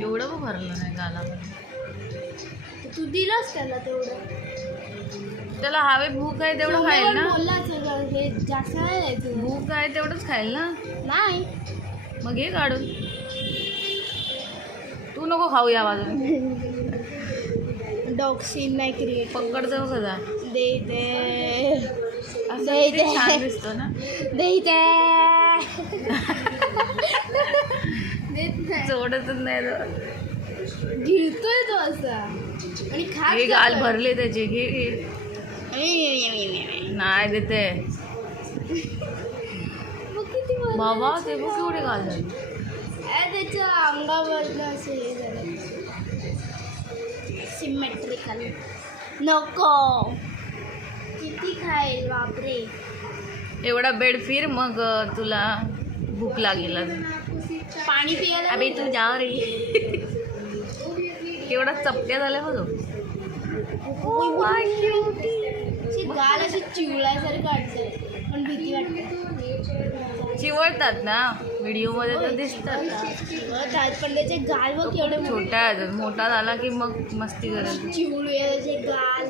एवढं पण भरलं नाही तर तू दिलंस त्याला तेवढं. त्याला हवे भूक आहे तेवढं जेवढं ना? बोलला सगळं हे जास्त नाही द्यायचं भूक आहे तेवढंच खाईल ना? नाही. मग घे काढून. तू नको खाऊ या बाजूने डॉग सीन नाही क्रिएट पकडचं कसा दे दे असं दे. छान दिसतो ना? दे दे देत नाही तो. गिळतोय तो असा. आणि खात हे गाल जातोय. भरले त्याचे घे घे नाही देते. मग किती भरलं? बाबा ते बघ केवढे गाल झाले. अरे त्याच्या अंगावरनं असं हे झालं. सिमेट्रिकल नको. किती खाईल बापरे. एवढा बेड फिर मग तुला भूक लागेल. पाणी पियाला अबे तू जा रे. केवढा चपट्या झाल्या बघ. अशी गाल अशी चिवळायसारखं वाटतंय. पण भीती वाटते. चिवळतात ना? व्हिडिओमध्ये तर दिसतात. पण त्याचे गाल बघ केवढे मोठे. छोटा आहे अजून मोठा झाला की मग मस्ती करेल चिवळूया त्याचे गाल.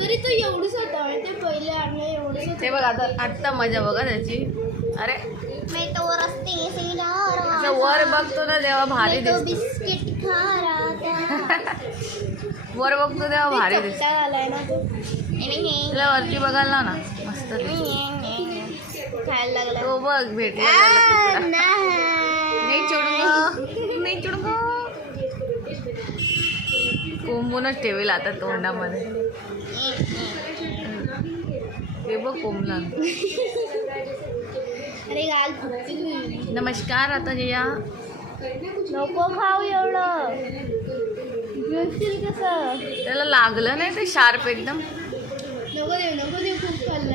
तरी तो एवढंच होता ते पहिले आणलं एवढंच ते बघ आता आत्ता मजा बघा त्याची. अरे मैं तो रस्ते से जा असं वर बघतो ना तेव्हा भारी दिसतो. बिस्किट खा वर बघतो तेव्हा भारी दिसतो. तुला वरती बघायला ना. मस्त. खायला लागला. तो बघ भेटला. नाही. चोडूंगा नाही चोडूंगा कोंबूनच ठेवेल आता तोंडामध्ये. ते बघ कोंबला. नमस्कार आता जिया नको खाऊ एवढं. कसं? त्याला लागलं नाही ते शार्प एकदम. नको देऊ नको देऊ खूप खाल्लं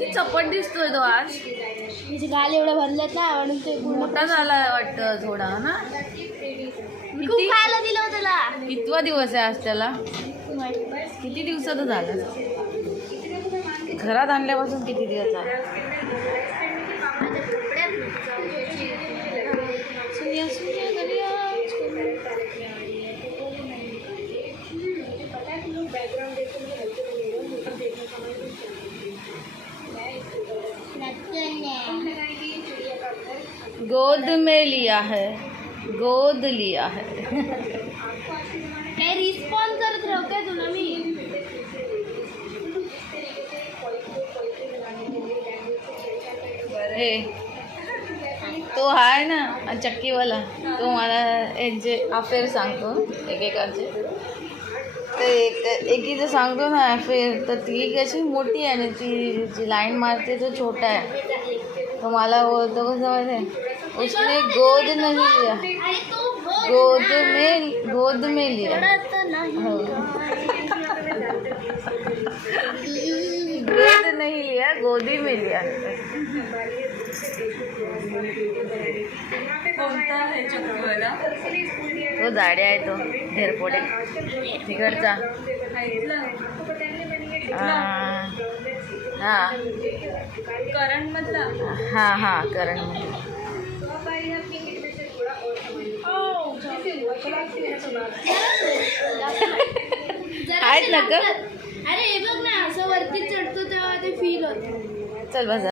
किती चपट दिसतोय तो आज. तिचे गाल एवढं भरलेत ना म्हणून ते पूर्ण मोठा झाला वाटतं थोडा ना? खूप किती? खायला दिलं होतं त्याला. कितवा दिवस आहे आज त्याला? किती दिवसाचं झालं? घरात आणल्यापासून किती दिवस झाले? गोद में लिया है। गोद लिया है। काय रिस्पॉन्स करत राहते तुला मी हे तो आहे ना चक्कीवाला तो मला यांचे अफेअर सांगतो एकेकाचे तर एक एकीचं सांगतो ना अफेअर तर ती कशी मोठी आहे आणि ती जी लाईन मारते तो छोटा आहे। तो मला बोलतो कसं माहिती आहे? उसने गोद नहीं लिया। गोद में गोद में लिया. गोद नहीं लिया गोदी में लिया। तो जाडे आहे तो ढेरपोडे तिकडचा. हा. हा. हा करण आहेत ना ग? अरे हे बघ ना असं वरती चढतो तेव्हा ते फील होतं चल बस